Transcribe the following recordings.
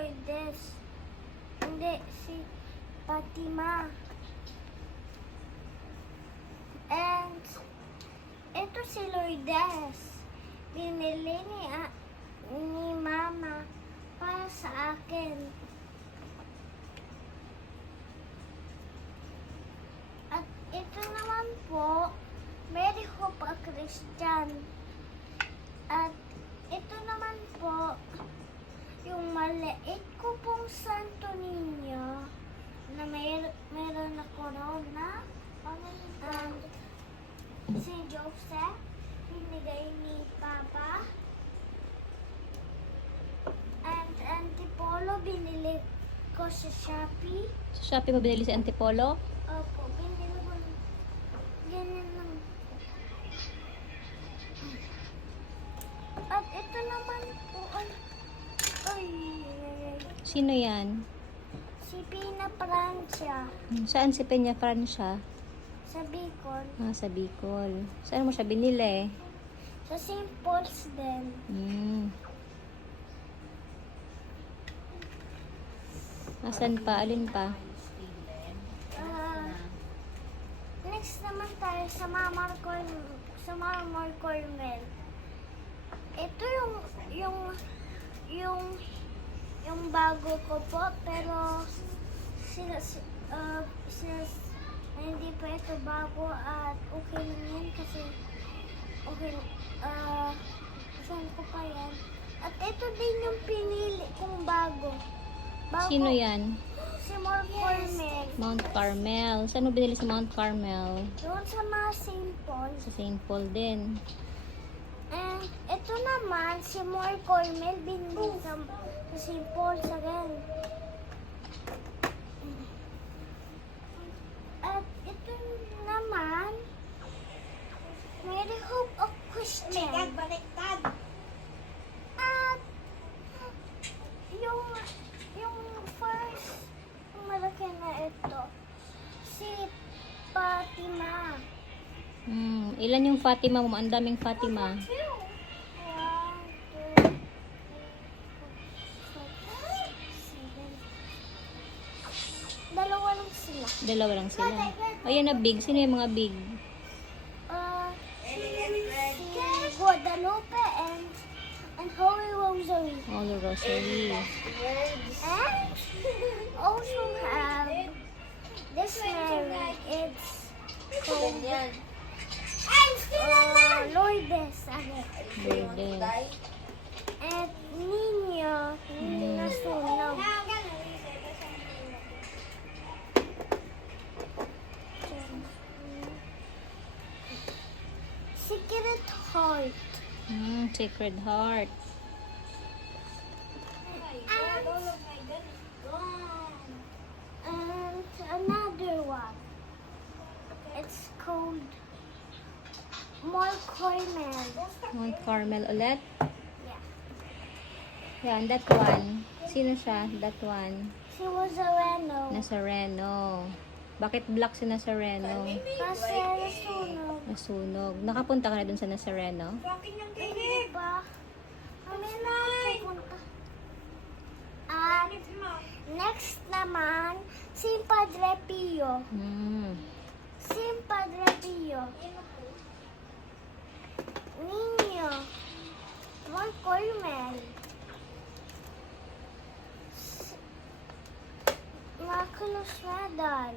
Lourdes. Hindi, si Fatima. And ito si Lourdes. Binili ni, a- ni Mama para sa akin. At ito naman po, Mary Hope a Christian. At ito naman po, yung maliit ko pong Santo Niño na may, meron na corona. Um, si Joseph, binigay ni Papa. And Antipolo, binili ko sa Shopee. Sa Shopee mo binili si Antipolo? Opo, binili ko. Ganyan lang. At ito naman po Ay, Sino yan? si Pina Francia Hmm, Saan si Peña Francia? sa Bicol. Ah, sa Bicol. Saan mo siya binili? Sa St. Paul's din. Hmm. Asan pa? Alin pa? Ah, next naman tayo sa Mamar Corn sa Mamar Cornell. Ito yung yung yung yung bago ko po pero sila uh, sila hindi pa ito bago at okay lang yan kasi okay uh, saan ko pa yan at ito din yung pinili kong bago bago Sino yan? si Mar Cornell Mount Carmel. Saan mo binili sa Mount Carmel? doon sa mga St. Paul Sa St. Paul din. And si Moy Cormel, binili sa, sa St. Paul's again. At ito naman, Mary Hope of Christian. baliktad. At yung, yung first, malaki na ito, si Fatima. Hmm. Ilan yung Fatima mo? Ang daming Fatima. One, Dalawa lang sila. Ayan na big. Sino yung mga big? Uh, si Guadalupe and and Holy Rosary. All Rosary. And also have this Mary. It's called uh, Lourdes. Lourdes. At Niño, hindi nasunog. Heart. Hmm. Sacred Heart. And another one. It's called More Cornell. Mount Carmel ulit. Yeah. Yan, that one. Sino siya? That one. She was a Reno. Nazareno. Bakit black si Nazareno? Kasi nasunog. Nasunog. Nakapunta ka na dun sa Nazareno? Hindi ba? Kami na pupunta. At next naman, si Padre Pio. Hmm. Si Padre Pio. Niño. Juan Colmel. S- Marculus Nadal.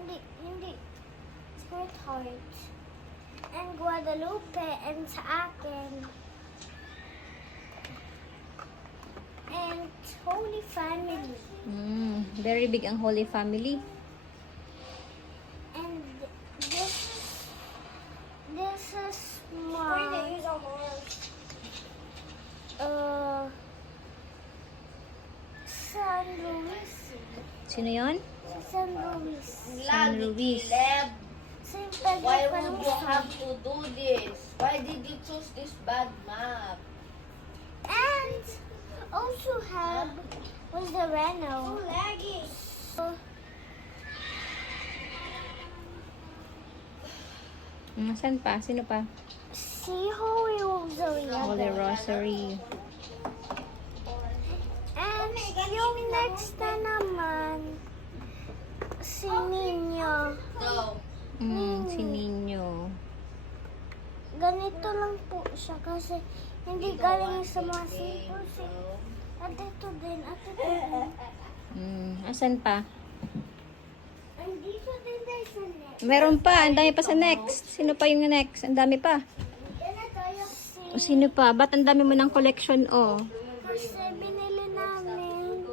Hindi, hindi. Sweetheart. And Guadalupe and sa akin. And Holy Family. Hmm. Very big ang Holy Family. And this is this is my uh San Luis. Sino yon? San Luis. Why would you have to do this? Why did you choose this bad map? And also have was the Reno. laggy. So, Hmm. Saan pa? Sino pa? si Holy Rosary. Holy Rosary. And Yung next na naman, si Nino. Go. Mm, si Nino. Ganito lang po siya kasi hindi galing sa mga simple. At ito din, at ito din. Mm, asan pa? Andito din tayo sa next. Meron pa, ang dami pa sa next. Sino pa yung next? Ang dami pa. Yan na tayo. O sino pa? Ba't ang dami mo ng collection, oh? Kasi binili namin.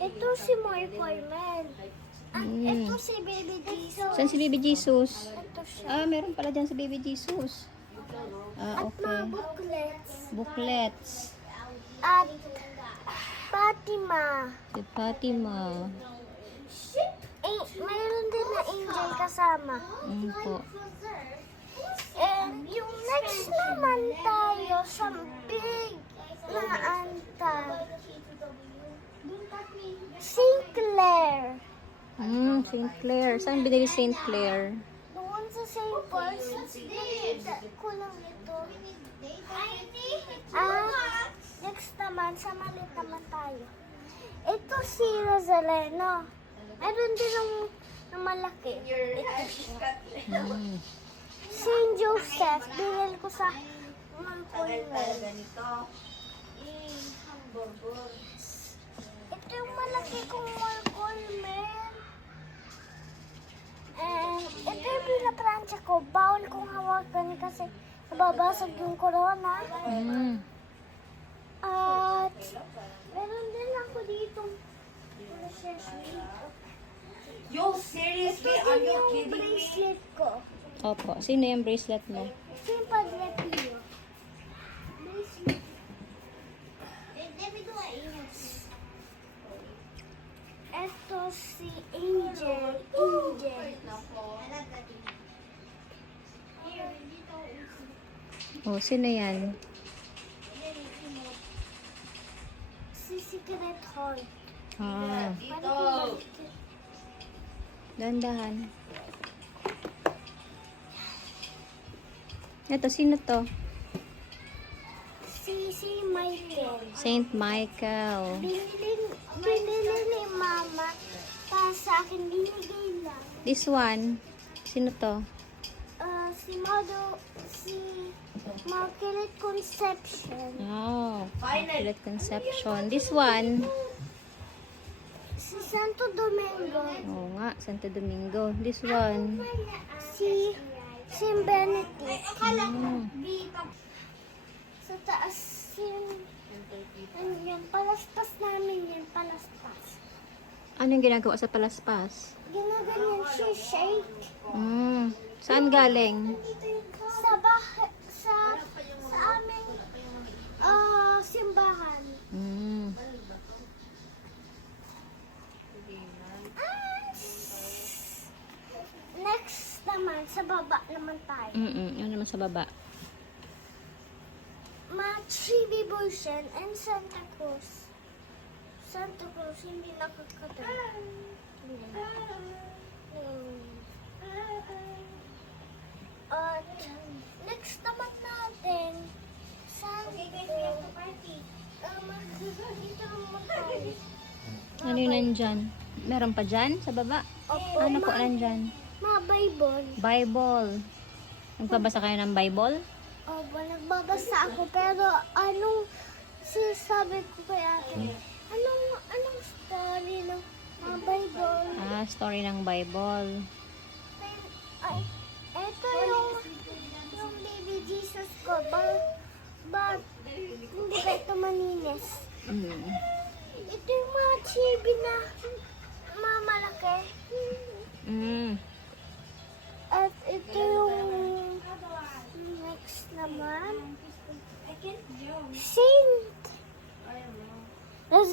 Ito si Moy Forman. Mm. ito si Baby Jesus. Saan si Baby Jesus? Ah, meron pala dyan si Baby Jesus. Ah, At mga okay. booklets. Booklets. At Fatima. Si Fatima. Eh, mayroon din na angel kasama. Mm po. And yung next naman tayo sa big na anta. St. Clair. Mm, St. Clair. Saan binili St. Clair? Doon sa St. Paul's. Nakita ko lang ito. Ah, next naman, sa malit naman tayo. Ito si Rosaleno. Meron din ng, ng malaki. Ito siya. Mm. St. Joseph. Binil ko sa Malcolm. Ganito. Eh, hamburger. Ito yung malaki kong Malcolm. And ito yung pinapransya ko. Bawal kong hawakan kasi nababasag yung corona. Mm. At meron din ako dito. Yo, seriously? Ito Are you yung kidding me? bracelet ko. Opo. Sino yung bracelet mo? Ito yung paglepio. Bracelet. Ito si Angel. Angel. Oh, sino yan? Si Secret Heart. Ah, Dito. dahan-dahan. Ito, sino to? Si, si Michael. Saint Michael. Binili, binili ni Mama. Tapos sa akin binigay lang. This one. Sino to? Ah, si Modo, si Immaculate Conception. Oh, Immaculate Conception. This one. Si Santo Domingo. Oo nga, Santo Domingo. This one. Si St. Benedict. Mm. Sa taas yung, ano yun, palaspas namin yun, palaspas. Anong ginagawa sa palaspas? Ginaganyan siya, shake. Mm. Saan galing? Sa bahay, sa, sa aming ah simbahan. Mm. Ah, Next naman, sa baba naman tayo. Mm-mm. Ano naman sa baba? Ma Chibi Version and Santa Cruz. Santa Cruz, hindi nakakatawa. At next naman natin, Santa Um, dito naman tayo. Ano yung nandyan? Meron pa dyan sa baba? Opo, Ano po ma, nandyan? ma Bible. Bible. Nagpabasa kayo ng Bible? Opo, nagbabasa ako pero anong sinasabi ko kay ate? Anong, anong story ng mga Bible? Ah, story ng Bible. Ay, eto yung, yung baby Jesus ko. Ba, ba, hindi ba ito maninis? Mm. Ito yung mga chibi na mga malaki. Mm. At ito yung next naman. Saint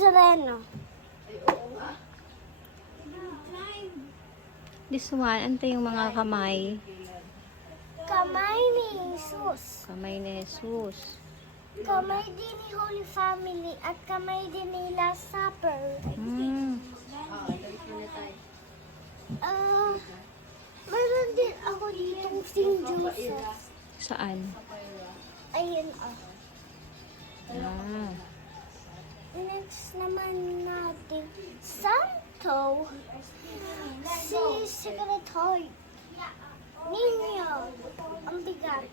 Nazareno. This one, ano to yung mga kamay? Kamay ni Jesus. Kamay ni Jesus. Kamay din ni Holy Family at kamay din ni Last Supper. Mm. Ah, meron din ako ditong St. Joseph. Saan? Ayun ah. Ah. Next naman natin, Santo. Si Secretary. Ninyo. Ang bigat.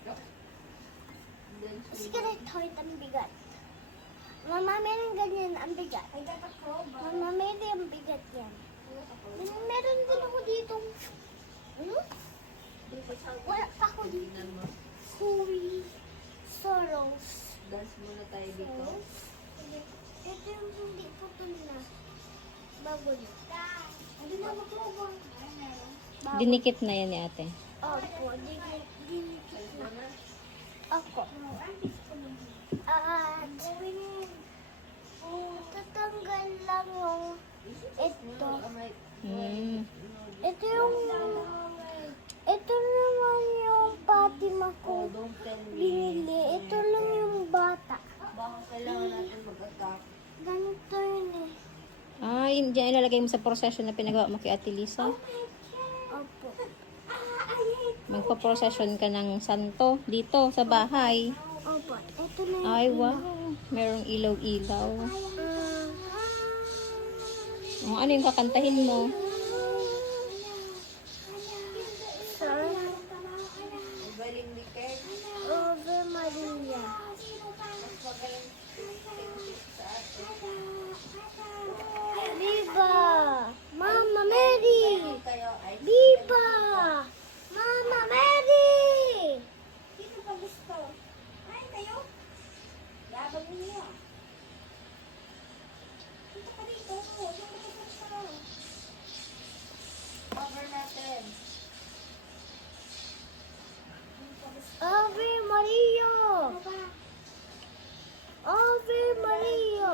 Secretary, ang bigat. Mama, meron ganyan, ang bigat. Mama, meron ang bigat yan. Mer- Meron din ako dito. Hmm? Wala pa ako dito. Huri. Sorrows. Dance muna tayo dito. Ito yung hindi putol na. Bago na. Hindi na magbago. Bago. Dinikit na yan ni ate. Opo, din- dinikit na. Ako. At tatanggal lang yung ito. Hmm. Ito yung ito naman yung Fatima Oh, ko binili. Ito lang yung bata. Baka kailangan natin mag-attack. Ganito yun eh. Ah, yun dyan ilalagay mo sa procession na pinagawa mo kay Ate Lisa. Opo. Magpa-procession ka ng santo dito sa bahay. Opo. Ito na Ay, wow. Merong ilaw-ilaw. Oh, ano yung kakantahin mo? Sir, Ang galing ni Ken. Ave Maria. Mas magaling sa atin. Viva! Mama Mary! Kayo ay Viva! Mama Mary! Sino pa gusto? Ay, kayo? Labag niyo. Punta ka dito. Punta ka dito. cover natin. Ave Maria! Ave Maria!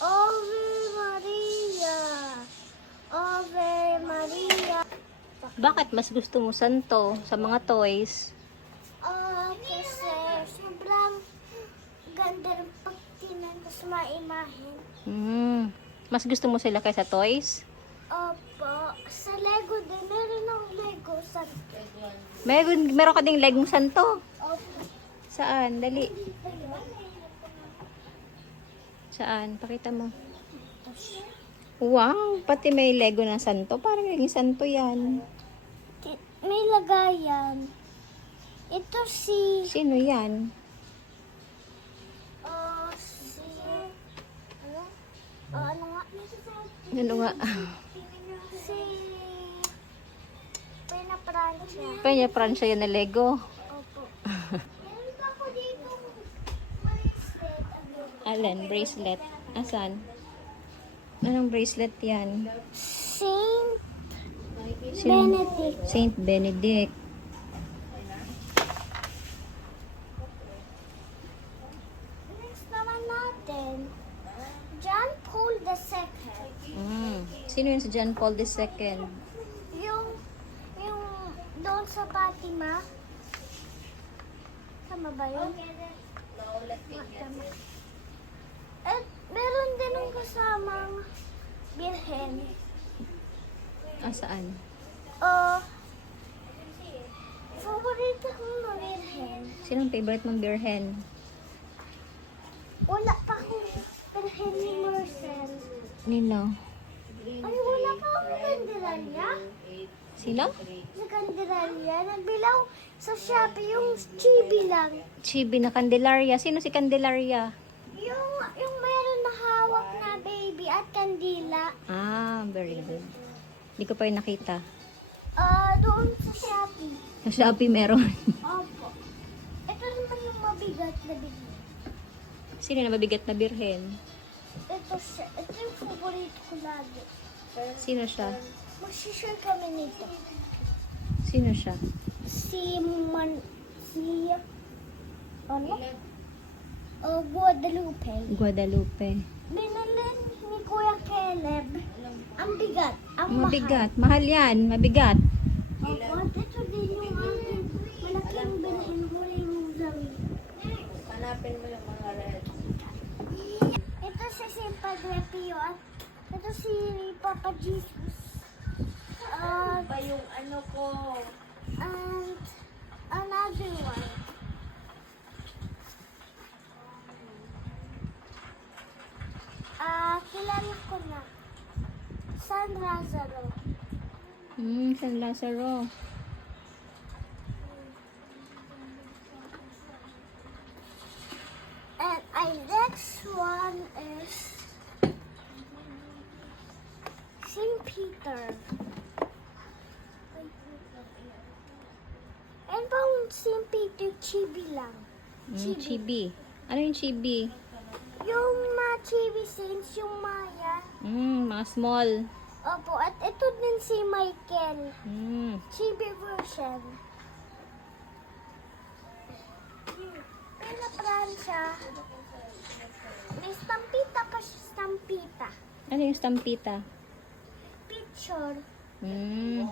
Ave Maria! Ave Maria! Bakit mas gusto mo santo sa mga toys? Ah, kasi sobrang ganda ng pagtinan tapos maimahin. Hmm. Mas gusto mo sila kaysa toys? Opo, sa Lego din, meron akong Lego sa... Meron, meron ka ding legong santo. Opo. Saan? Dali. Saan? Pakita mo. Wow, pati may Lego na santo. Parang naging santo yan. May lagayan. Ito si... Sino yan? Oh, si... Ano? Oh, ano nga? Ano nga? Si... Pinapransya. Penya Pransya yan na Lego. Opo. Alin? Bracelet. Asan? Anong bracelet yan? Saint Sino? Benedict. Saint Benedict. Next naman natin, John Paul II. Mm. Sino yun si John Paul II? Yung, sa Fatima. Tama ba yun? Tama. At meron din ang kasamang birhen. Ah, saan? Oh, favorite ko na birhen. Sinong favorite mong birhen? Wala pa akong birhen ni Marcel. Nino? Ay, wala pa akong Candelaria. Sino? Sa Candelaria, nagbilaw sa Shopee yung chibi lang. Chibi na Candelaria. Sino si Candelaria? Yung, yung meron na hawak na baby at kandila. Ah, very good. Hindi ko pa yun nakita. Ah, doon sa Shopee. Sa Shopee meron. Opo. Ito naman yung mabigat na bigyan. Sino na mabigat na birhen? Ito siya. Ito yung favorito ko lagi. Sino siya? Magsishare kami nito. Sino siya? Si Man... Si... Ano? Oh, Guadalupe. Guadalupe. Binalin ni Kuya Caleb. Ang bigat. Ang Mabigat. Mahal yan. Mabigat. Opo, at ito din yung aking malaking bilhin huli rosary. Hanapin mo yung mga red. Ito si Simple Pio at ito si Papa Jesus. Uh, Pa yung ano ko. and another one. ko na. San Lazaro. Hmm, San Lazaro. And I next one is St. Peter. And pang St. Peter, chibi lang. Hmm, chibi. Ano yung chibi? Yung mga chibi saints, yung Maya. Hmm, mga small. Opo, at ito din si Michael. Hmm. Chibi version. Pero Francia, may stampita pa siya, stampita. Ano yung stampita? Picture. Hmm.